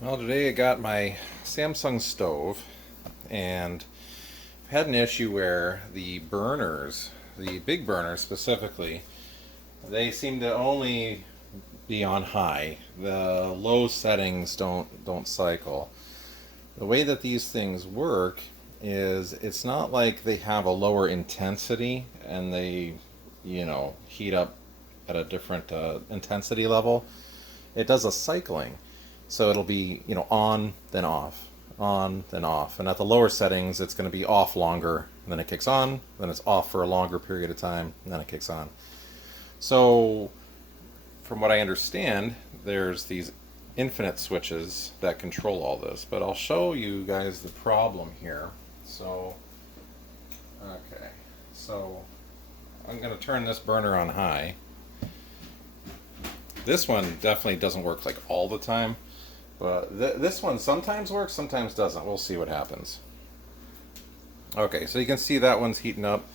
Well, today I got my Samsung stove, and I've had an issue where the burners, the big burners specifically, they seem to only be on high. The low settings don't cycle. The way that these things work is it's not like they have a lower intensity and they, heat up at a different intensity level. It does a cycling. So it'll be, on, then off, on, then off. And at the lower settings, it's going to be off longer, then it kicks on, then it's off for a longer period of time, and then it kicks on. So, from what I understand, there's these infinite switches that control all this. But I'll show you guys the problem here. So, okay. So, I'm going to turn this burner on high. This one definitely doesn't work like all the time. But this one sometimes works, sometimes doesn't. We'll see what happens. Okay, so you can see that one's heating up,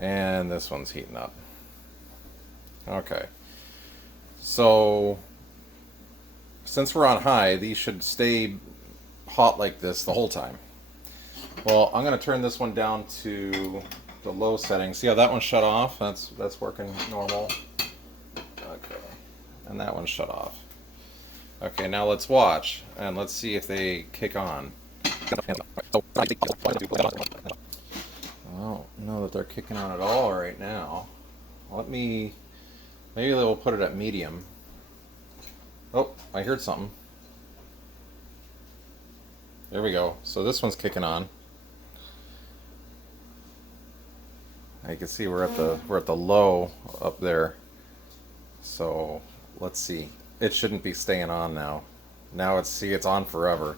and this one's heating up. Okay. So, since we're on high, these should stay hot like this the whole time. Well, I'm going to turn this one down to the low setting. See how that one shut off? That's working normal. Okay. And that one shut off. Okay, now let's watch, and let's see if they kick on. I don't know that they're kicking on at all right now. Maybe they'll put it at medium. Oh, I heard something. There we go. So this one's kicking on. You can see we're at the low up there. So let's see. It shouldn't be staying on now. Now it's on forever.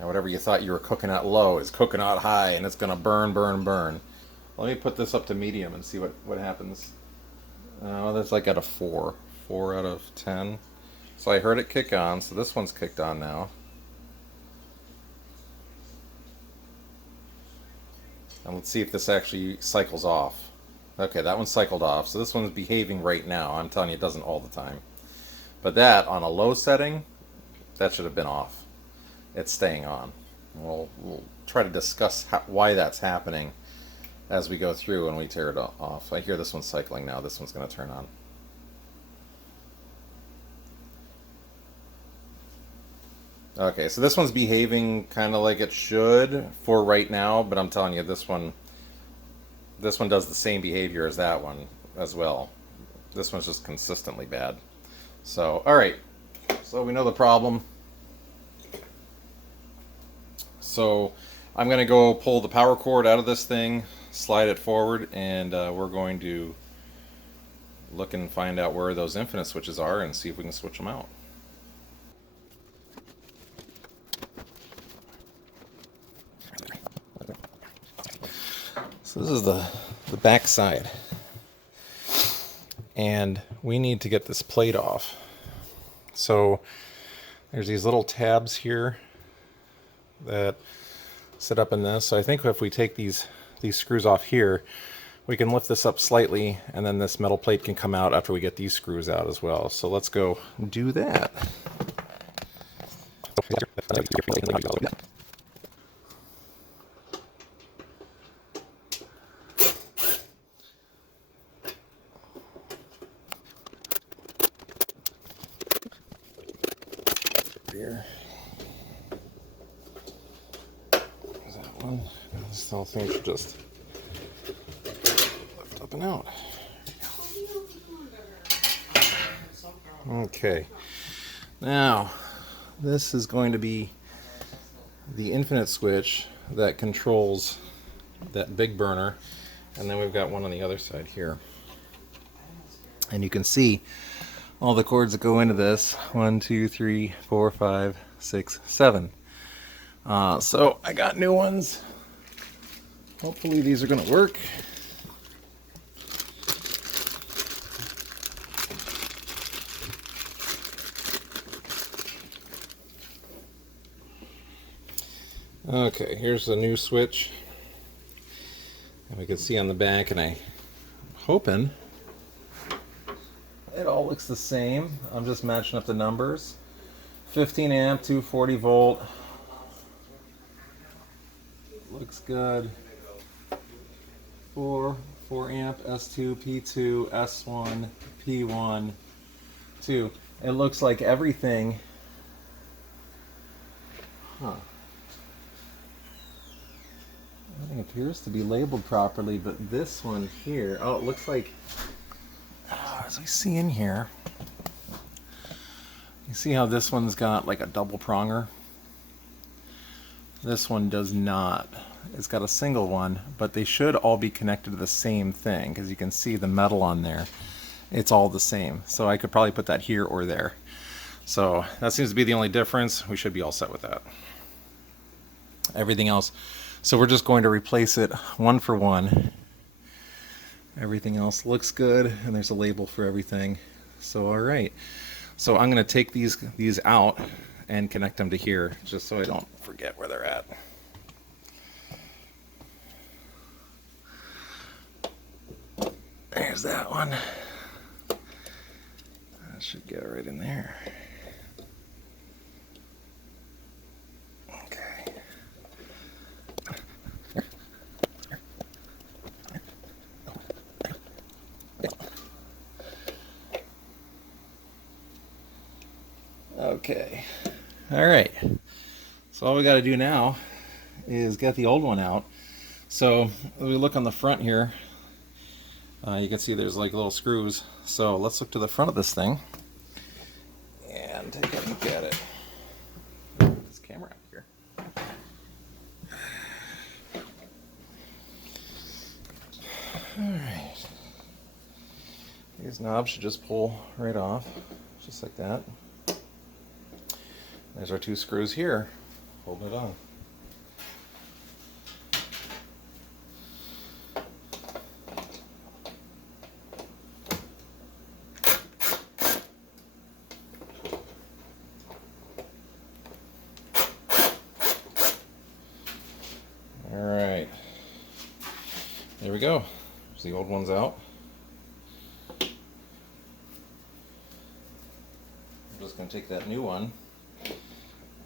Now whatever you thought you were cooking at low is cooking out high, and it's gonna burn, burn, burn. Let me put this up to medium and see what happens. That's like at a 4 out of 10. So I heard it kick on, so this one's kicked on now. And let's see if this actually cycles off. Okay, that one cycled off, so this one's behaving right now. I'm telling you, it doesn't all the time. But that, on a low setting, that should have been off. It's staying on. We'll try to discuss why that's happening as we go through and we tear it off. I hear this one's cycling now. This one's going to turn on. Okay, so this one's behaving kind of like it should for right now, but I'm telling you, this one does the same behavior as that one as well. This one's just consistently bad. So, all right. So we know the problem. So I'm going to go pull the power cord out of this thing, slide it forward, and we're going to look and find out where those infinite switches are and see if we can switch them out. So this is the back side, and we need to get this plate off. So there's these little tabs here that sit up in this. So I think if we take these screws off here, we can lift this up slightly, and then this metal plate can come out after we get these screws out as well. So let's go do that. Here. Is that one? This whole thing should just lift up and out. Okay. Now, this is going to be the infinite switch that controls that big burner, and then we've got one on the other side here. And you can see all the cords that go into this. 1, 2, 3, 4, 5, 6, 7. So I got new ones. Hopefully these are going to work. Okay, here's the new switch. And we can see on the back, and I'm hoping it all looks the same. I'm just matching up the numbers. 15 amp, 240 volt. Looks good. 4 amp, S2, P2, S1, P1, 2. It looks like everything. Huh. Everything appears to be labeled properly, but this one here, oh, it looks like, as we see in here, you see how this one's got like a double pronger? This one does not. It's got a single one, but they should all be connected to the same thing, because you can see the metal on there. It's all the same. So I could probably put that here or there. So that seems to be the only difference. We should be all set with that. Everything else. So we're just going to replace it one for one. Everything else looks good, and there's a label for everything. So all right. So I'm going to take these out and connect them to here, just so I don't forget where they're at. There's that one. That should get right in there. Okay. Okay. All right. So all we got to do now is get the old one out. So if we look on the front here, you can see there's like little screws. So let's look to the front of this thing and take a look at it. This camera out here. All right. These knobs should just pull right off, just like that. There's our 2 screws here, holding it on. All right, there we go. There's the old ones out. I'm just going to take that new one,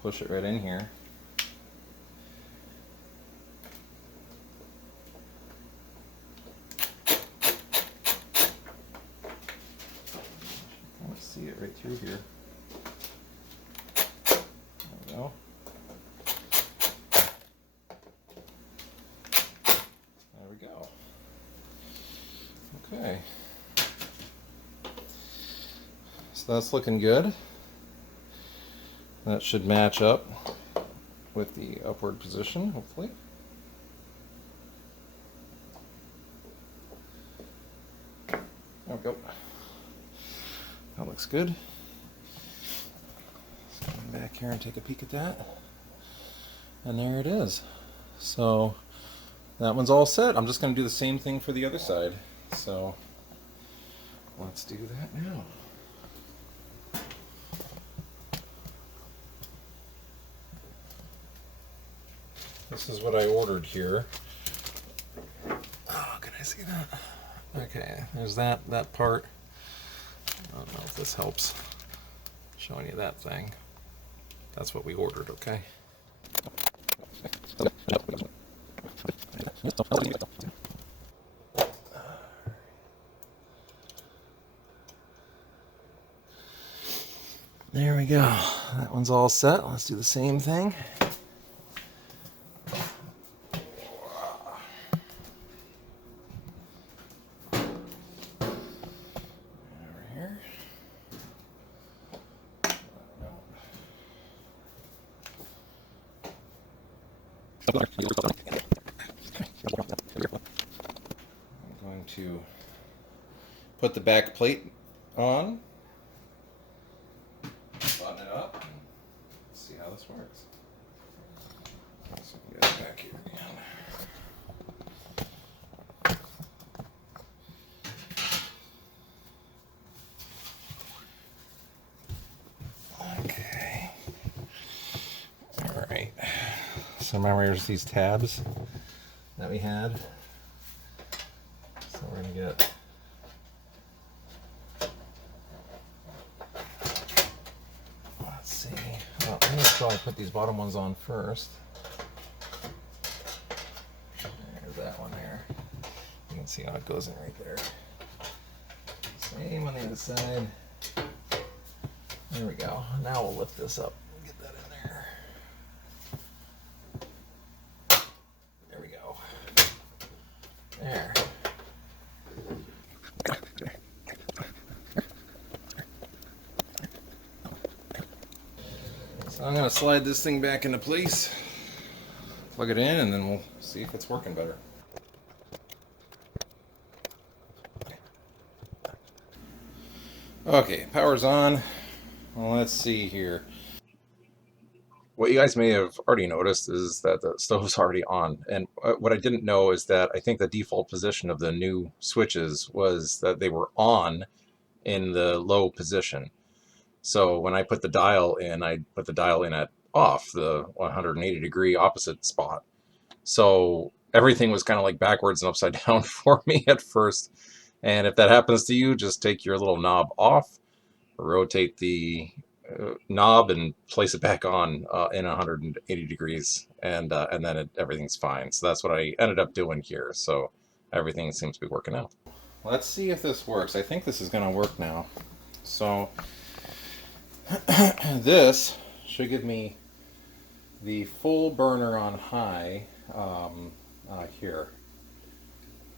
push it right in here. Can't see it right through here. There we go. There we go. Okay. So that's looking good. That should match up with the upward position, hopefully. There we go. That looks good. Let's come back here and take a peek at that. And there it is. So that one's all set. I'm just going to do the same thing for the other side. So let's do that now. This is what I ordered here. Oh, can I see that? Okay, there's that part. I don't know if this helps showing you that thing. That's what we ordered, okay? There we go. That one's all set. Let's do the same thing. I'm going to put the back plate on, button it up, and see how this works. So we get it back here again. Okay. All right. So remember, there's these tabs that we had. So we're going to get let's see. Well, I'm going to probably put these bottom ones on first. There's that one there. You can see how it goes in right there. Same on the other side. There we go. Now we'll lift this up and get that in there. There we go. There. So I'm going to slide this thing back into place, plug it in, and then we'll see if it's working better. Okay, power's on. Well, let's see here. What you guys may have already noticed is that the stove's already on. And what I didn't know is that I think the default position of the new switches was that they were on in the low position. So when I put the dial in, I put the dial in at off, the 180 degree opposite spot. So everything was kind of like backwards and upside down for me at first. And if that happens to you, just take your little knob off, rotate the knob and place it back on in 180 degrees, and then everything's fine. So that's what I ended up doing here. So everything seems to be working out. Let's see if this works. I think this is going to work now. So this should give me the full burner on high here.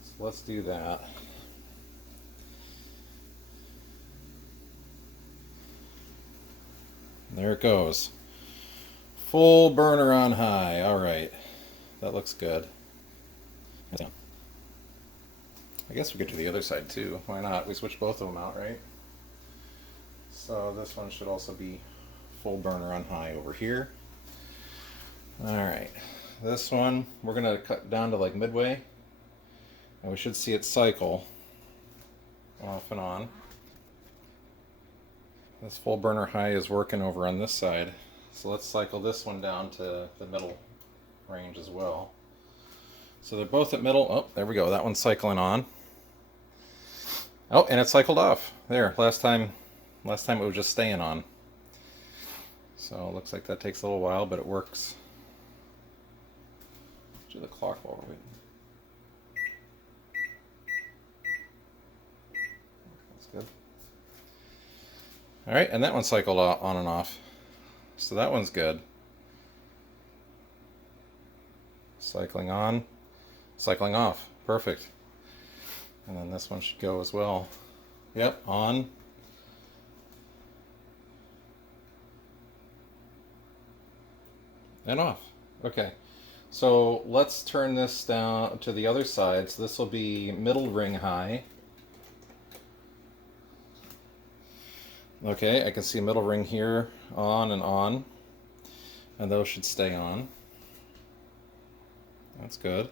So let's do that. There it goes. Full burner on high. All right. That looks good. Yeah. I guess we could do the other side too. Why not? We switch both of them out, right? So this one should also be full burner on high over here. All right. This one, we're going to cut down to like midway. And we should see it cycle off and on. This full burner high is working over on this side. So let's cycle this one down to the middle range as well. So they're both at middle. Oh, there we go. That one's cycling on. Oh, and it cycled off. There, last time it was just staying on. So it looks like that takes a little while, but it works. Do the clock while we're waiting. That's good. All right, and that one cycled on and off. So that one's good. Cycling on, cycling off. Perfect. And then this one should go as well. Yep, on. And off. Okay. So let's turn this down to the other side. So this will be middle ring high. Okay, I can see middle ring here, on, and those should stay on. That's good.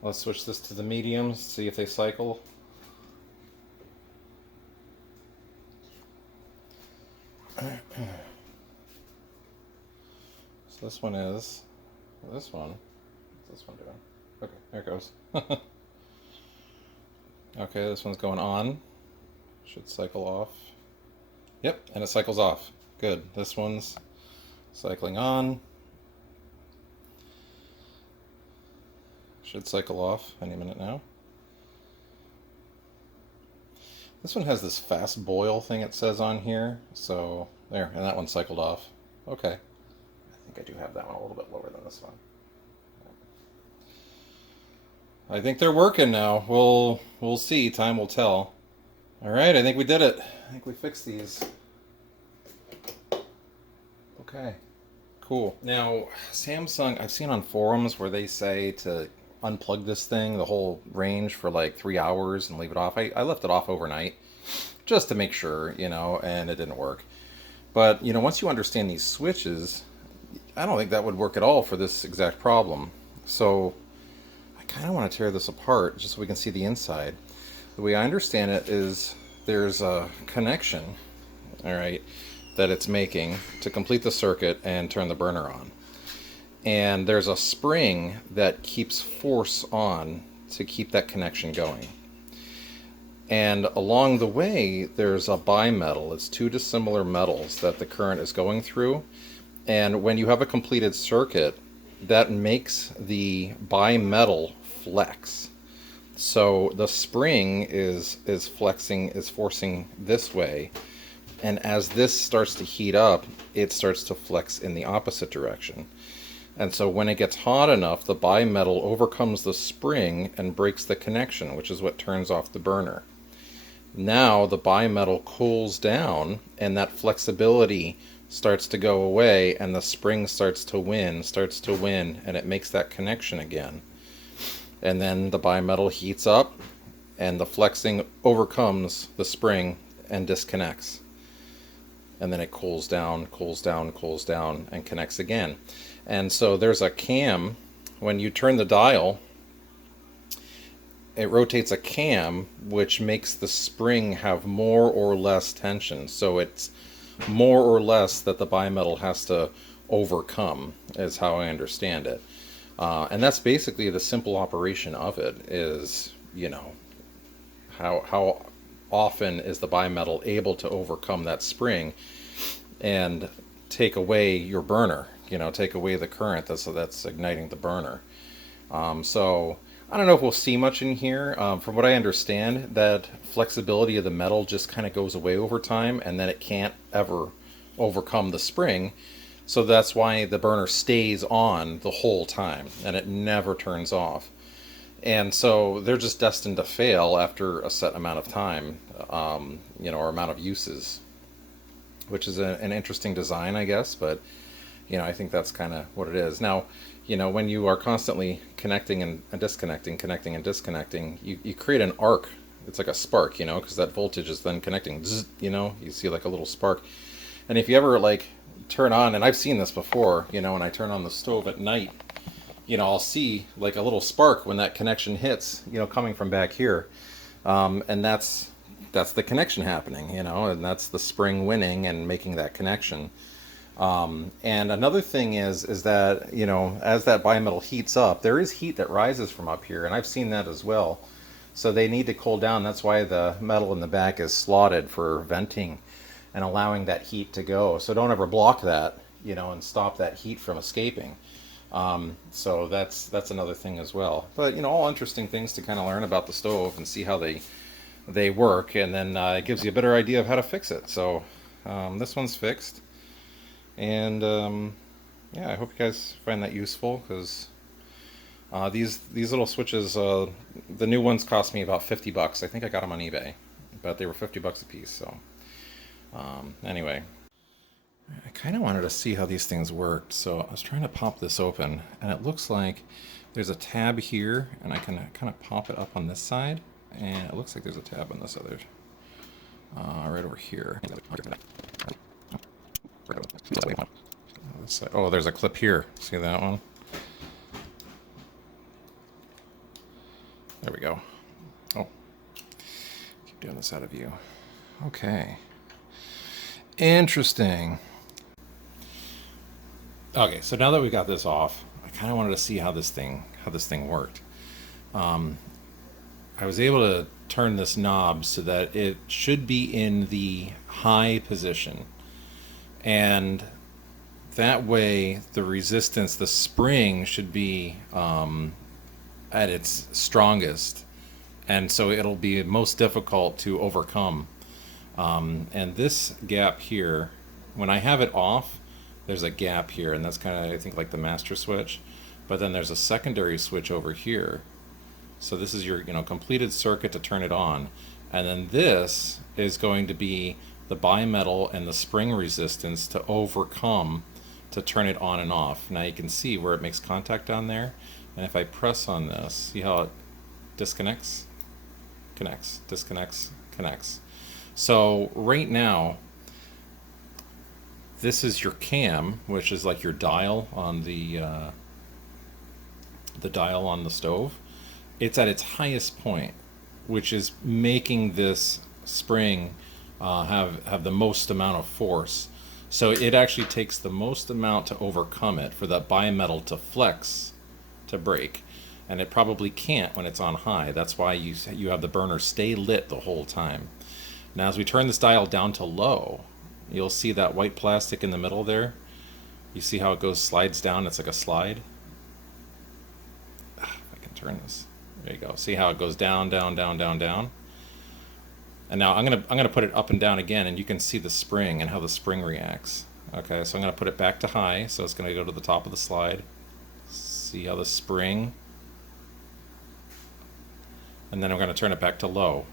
Let's switch this to the mediums, see if they cycle. So this one is, what's this one doing? Okay, there it goes. Okay, this one's going on. Should cycle off. Yep, and it cycles off. Good. This one's cycling on. Should cycle off any minute now. This one has this fast boil thing it says on here. So there, and that one cycled off. Okay. I think I do have that one a little bit lower than this one. I think they're working now. We'll see. Time will tell. All right, I think we did it. I think we fixed these. Okay, cool. Now, Samsung, I've seen on forums where they say to unplug this thing, the whole range, for like 3 hours and leave it off. I left it off overnight just to make sure, and it didn't work. But, once you understand these switches, I don't think that would work at all for this exact problem. So I kind of want to tear this apart just so we can see the inside. The way I understand it is there's a connection, all right, that it's making to complete the circuit and turn the burner on. And there's a spring that keeps force on to keep that connection going. And along the way, there's a bimetal. It's two dissimilar metals that the current is going through. And when you have a completed circuit, that makes the bimetal flex. So the spring is flexing, is forcing this way. And as this starts to heat up, it starts to flex in the opposite direction. And so when it gets hot enough, the bimetal overcomes the spring and breaks the connection, which is what turns off the burner. Now the bimetal cools down and that flexibility starts to go away and the spring starts to win, and it makes that connection again. And then the bimetal heats up and the flexing overcomes the spring and disconnects. And then it cools down, and connects again. And so there's a cam. When you turn the dial, it rotates a cam, which makes the spring have more or less tension. So it's more or less that the bimetal has to overcome, is how I understand it. And that's basically the simple operation of it, is, how often is the bimetal able to overcome that spring and take away your burner, take away the current that's igniting the burner. So I don't know if we'll see much in here. From what I understand, that flexibility of the metal just kind of goes away over time, and then it can't ever overcome the spring. So that's why the burner stays on the whole time, and it never turns off. And so they're just destined to fail after a set amount of time, or amount of uses, which is an interesting design, I guess. But, I think that's kind of what it is. Now, when you are constantly connecting and disconnecting, connecting and disconnecting, you create an arc. It's like a spark, because that voltage is then connecting, you see like a little spark. And if you ever turn on, and I've seen this before, when I turn on the stove at night, I'll see like a little spark when that connection hits, coming from back here. And that's the connection happening, and that's the spring winning and making that connection. And another thing is that, as that bimetal heats up, there is heat that rises from up here, and I've seen that as well. So they need to cool down. That's why the metal in the back is slotted for venting and allowing that heat to go. So don't ever block that, and stop that heat from escaping. So that's another thing as well. But, all interesting things to kind of learn about the stove and see how they work, and then it gives you a better idea of how to fix it. So this one's fixed. And yeah, I hope you guys find that useful, because these little switches, the new ones cost me about $50. I think I got them on eBay, but they were $50 a piece. So anyway, I kind of wanted to see how these things worked, so I was trying to pop this open, and it looks like there's a tab here, and I can kind of pop it up on this side, and it looks like there's a tab on this other, right over here. Oh, there's a clip here. See that one? There we go. Oh, keep doing this out of view. Okay. Interesting. Okay, so now that we got this off, I kind of wanted to see how this thing worked. I was able to turn this knob so that it should be in the high position, and that way the resistance, the spring, should be at its strongest, and so it'll be most difficult to overcome. And this gap here, when I have it off, there's a gap here, and that's kind of, I think, like the master switch. But then there's a secondary switch over here. So this is your, completed circuit to turn it on. And then this is going to be the bimetal and the spring resistance to overcome to turn it on and off. Now you can see where it makes contact down there. And if I press on this, see how it disconnects, connects, disconnects, connects. So right now, this is your cam, which is like your dial on the dial on the stove. It's at its highest point, which is making this spring have the most amount of force. So it actually takes the most amount to overcome it, for that bimetal to flex, to break. and it probably can't when it's on high. That's why you have the burner stay lit the whole time. Now as we turn this dial down to low, you'll see that white plastic in the middle there. You see how it slides down? It's like a slide. If I can turn this. There you go. See how it goes down, down, down, down, down. And now I'm gonna put it up and down again, and you can see the spring and how the spring reacts. Okay, so I'm gonna put it back to high, so it's gonna go to the top of the slide. See how the spring, and then I'm gonna turn it back to low.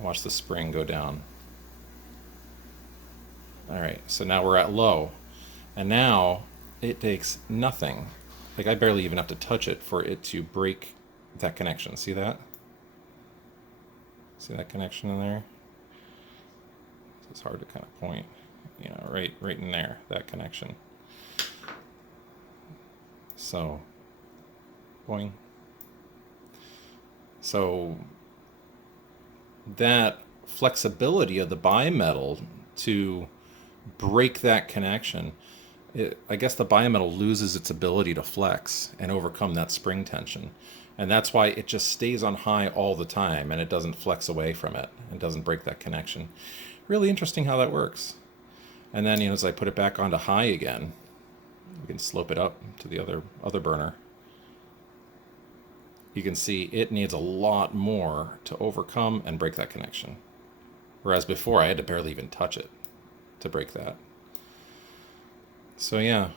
Watch the spring go down. All right, so now we're at low, and now it takes nothing. Like I barely even have to touch it for it to break that connection. See that? See that connection in there? It's hard to kind of point, you know, right in there, that connection. So, boing. So that flexibility of the bimetal to break that connection, I guess the bimetal loses its ability to flex and overcome that spring tension. And that's why it just stays on high all the time and it doesn't flex away from it and doesn't break that connection. Really interesting how that works. And then, you know, as I put it back onto high again, we can slope it up to the other burner. You can see it needs a lot more to overcome and break that connection. Whereas before I had to barely even touch it to break that. So yeah,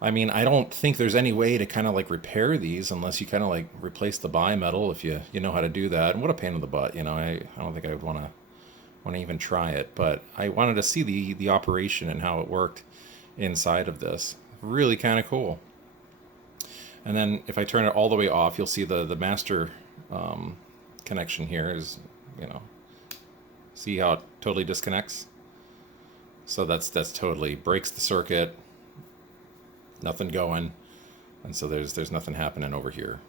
I mean, I don't think there's any way to kind of like repair these unless you kind of like replace the bimetal if you know how to do that. And what a pain in the butt, you know. I don't think I would want to even try it, but I wanted to see the operation and how it worked inside of this. Really kind of cool. And then if I turn it all the way off, you'll see the master connection here is, you know, see how it totally disconnects? So that's totally breaks the circuit, nothing going, and so there's nothing happening over here.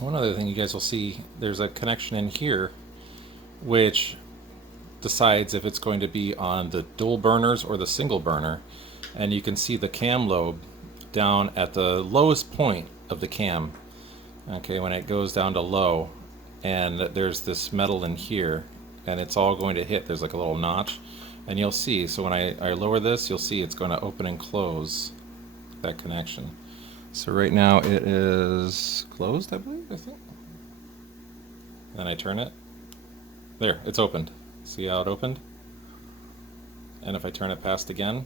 One other thing you guys will see, there's a connection in here which decides if it's going to be on the dual burners or the single burner, and you can see the cam lobe down at the lowest point of the cam, okay, when it goes down to low, and there's this metal in here, and it's all going to hit. There's like a little notch, and you'll see, so when I lower this, you'll see it's going to open and close that connection. So right now it is closed, I believe, I think. Then I turn it. There, it's opened. See how it opened? And if I turn it past again,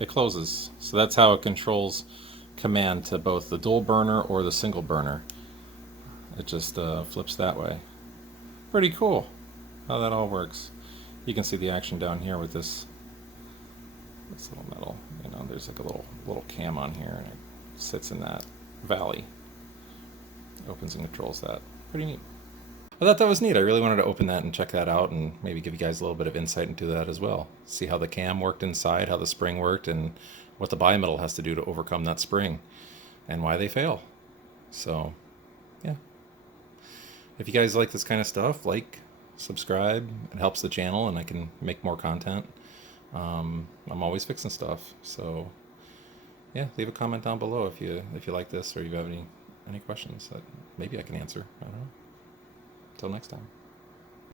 it closes. So that's how it controls command to both the dual burner or the single burner. It just flips that way. Pretty cool how that all works. You can see the action down here with this little metal. You know, there's like a little cam on here, and it sits in that valley. Opens and controls that. Pretty neat. I thought that was neat. I really wanted to open that and check that out and maybe give you guys a little bit of insight into that as well. See how the cam worked inside, how the spring worked, and what the bimetal has to do to overcome that spring and why they fail. So, yeah. If you guys like this kind of stuff, like, subscribe. It helps the channel and I can make more content. I'm always fixing stuff. So, yeah, leave a comment down below if you like this or you have any questions that maybe I can answer. I don't know. Until next time.